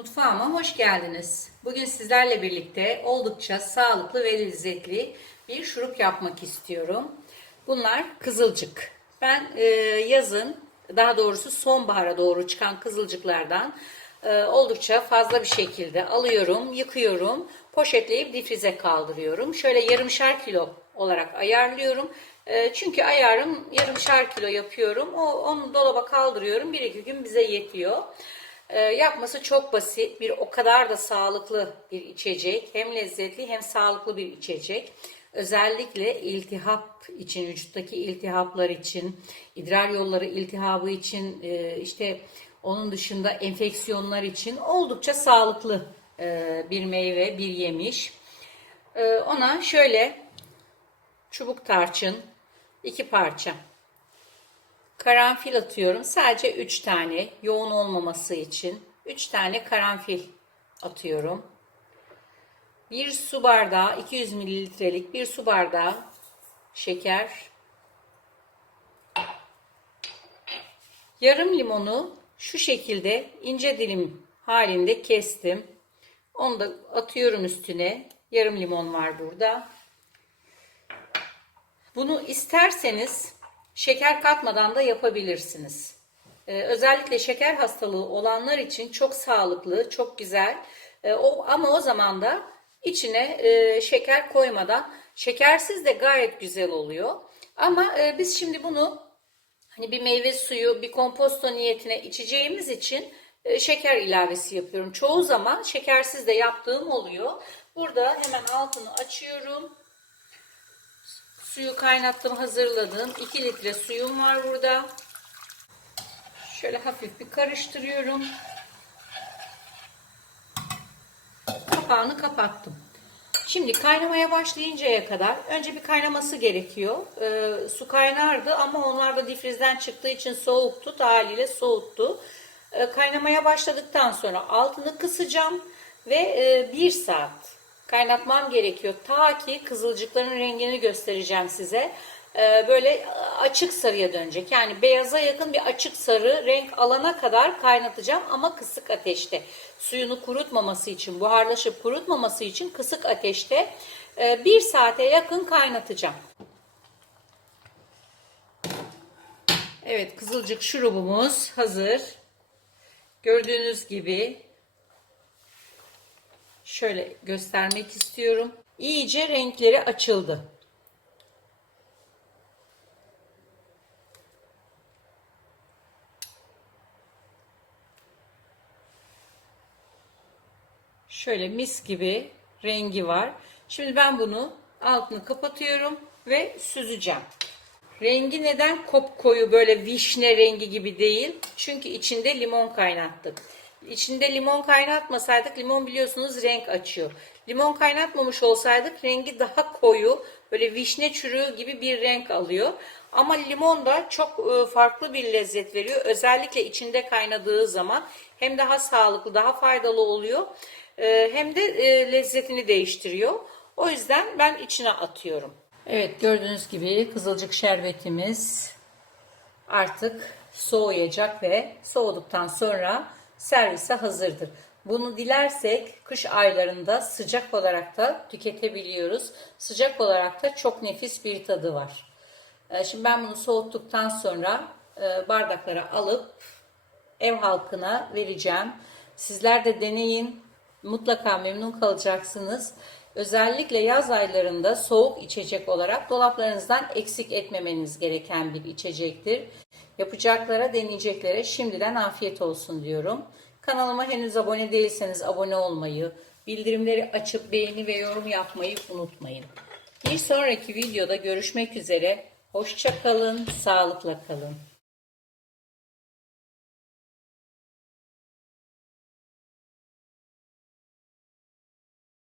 Mutfağıma hoş geldiniz. Bugün sizlerle birlikte oldukça sağlıklı ve lezzetli bir şurup yapmak istiyorum. Bunlar kızılcık. Ben e, yazın, daha doğrusu sonbahara doğru çıkan kızılcıklardan e, oldukça fazla bir şekilde alıyorum, yıkıyorum, poşetleyip difrize kaldırıyorum. Şöyle yarımşar kilo olarak ayarlıyorum. E, çünkü ayarım yarımşar kilo yapıyorum. O, onu dolaba kaldırıyorum. Bir iki gün bize yetiyor. Ee, yapması çok basit. Bir o kadar da sağlıklı bir içecek. Hem lezzetli hem sağlıklı bir içecek. Özellikle iltihap için, vücuttaki iltihaplar için, idrar yolları iltihabı için, e, işte onun dışında enfeksiyonlar için oldukça sağlıklı e, bir meyve, bir yemiş. E, Ona şöyle çubuk tarçın, iki parça Karanfil atıyorum. Sadece 3 tane yoğun olmaması için 3 tane karanfil atıyorum. 1 su bardağı 200 mililitrelik bir su bardağı şeker. Yarım limonu şu şekilde ince dilim halinde kestim. Onu da atıyorum üstüne. Yarım limon var burada. Bunu isterseniz şeker katmadan da yapabilirsiniz. Ee, özellikle şeker hastalığı olanlar için çok sağlıklı, çok güzel. Ee, o ama o zaman da içine e, şeker koymadan şekersiz de gayet güzel oluyor. Ama e, biz şimdi bunu hani bir meyve suyu, bir komposto niyetine içeceğimiz için e, şeker ilavesi yapıyorum. Çoğu zaman şekersiz de yaptığım oluyor. Burada hemen altını açıyorum. Suyu kaynattım, hazırladım. 2 litre suyum var burada. Şöyle hafif bir karıştırıyorum. Kapağını kapattım. Şimdi kaynamaya başlayıncaya kadar önce bir kaynaması gerekiyor. Ee, su kaynardı ama onlar da difrizden çıktığı için soğuktu. Haliyle soğuttu. Ee, kaynamaya başladıktan sonra altını kısacağım ve e, bir saat kaynatmam gerekiyor. Ta ki kızılcıkların rengini göstereceğim size. Ee, böyle açık sarıya dönecek. Yani beyaza yakın bir açık sarı renk alana kadar kaynatacağım ama kısık ateşte. Suyunu kurutmaması için, buharlaşıp kurutmaması için kısık ateşte e, bir saate yakın kaynatacağım. Evet kızılcık şurubumuz hazır. Gördüğünüz gibi şöyle göstermek istiyorum. İyice renkleri açıldı. Şöyle mis gibi rengi var. Şimdi ben bunu altını kapatıyorum ve süzeceğim. Rengi neden kopkoyu böyle vişne rengi gibi değil? Çünkü içinde limon kaynattık. İçinde limon kaynatmasaydık limon biliyorsunuz renk açıyor. Limon kaynatmamış olsaydık rengi daha koyu böyle vişne çürüğü gibi bir renk alıyor. Ama limon da çok e, farklı bir lezzet veriyor. Özellikle içinde kaynadığı zaman hem daha sağlıklı daha faydalı oluyor e, hem de e, lezzetini değiştiriyor. O yüzden ben içine atıyorum. Evet gördüğünüz gibi kızılcık şerbetimiz artık soğuyacak ve soğuduktan sonra servise hazırdır. Bunu dilersek kış aylarında sıcak olarak da tüketebiliyoruz. Sıcak olarak da çok nefis bir tadı var. Ee, Şimdi ben bunu soğuttuktan sonra e, bardaklara alıp ev halkına vereceğim. Sizler de deneyin. Mutlaka memnun kalacaksınız. Özellikle yaz aylarında soğuk içecek olarak dolaplarınızdan eksik etmemeniz gereken bir içecektir. Yapacaklara, deneyeceklere şimdiden afiyet olsun diyorum. Kanalıma henüz abone değilseniz abone olmayı, bildirimleri açıp beğeni ve yorum yapmayı unutmayın. Bir sonraki videoda görüşmek üzere. Hoşça kalın, sağlıkla kalın.